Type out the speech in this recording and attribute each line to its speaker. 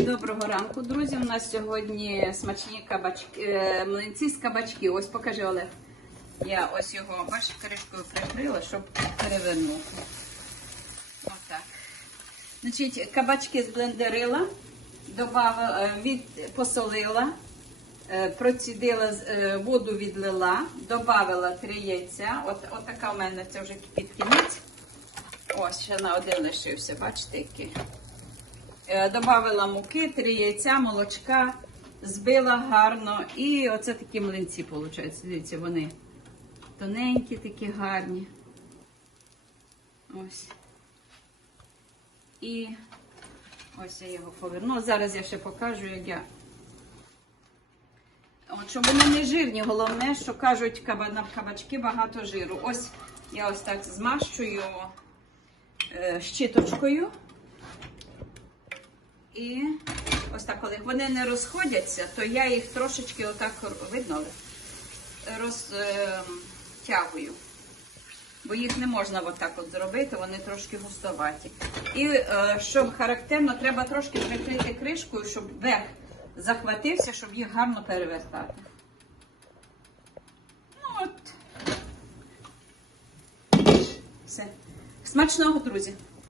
Speaker 1: Доброго ранку, друзі. У нас сьогодні смачні кабачки, е, млинці з кабачки. Ось покажи, Олег. Я ось його, бачиш, кришкою прикрила, щоб перевернути. Отак. Значить, кабачки зблендерила, добавила, е, від, посолила, е, процідила, воду відлила, додавила три яйця. От, от така у мене це вже під кінець. Ось, ще на один лишився, бачите, який. Е, Добавила муки, три яйця, молочка, збила гарно. І оце такі млинці, виходить. Дивіться, вони тоненькі, такі гарні. Ось. І ось я його поверну. Зараз я ще покажу, як я. От, щоб вони не жирні, головне, що кажуть, на кабачки багато жиру. Ось я ось так змащую е, щіточкою. І ось так, коли вони не розходяться, то я їх трошечки отак видно розтягую. Бо їх не можна отак от зробити, вони трошки густоваті. І е, що характерно, треба трошки прикрити кришкою, щоб верх захватився, щоб їх гарно перевертати. Ну от. Все. Смачного, друзі!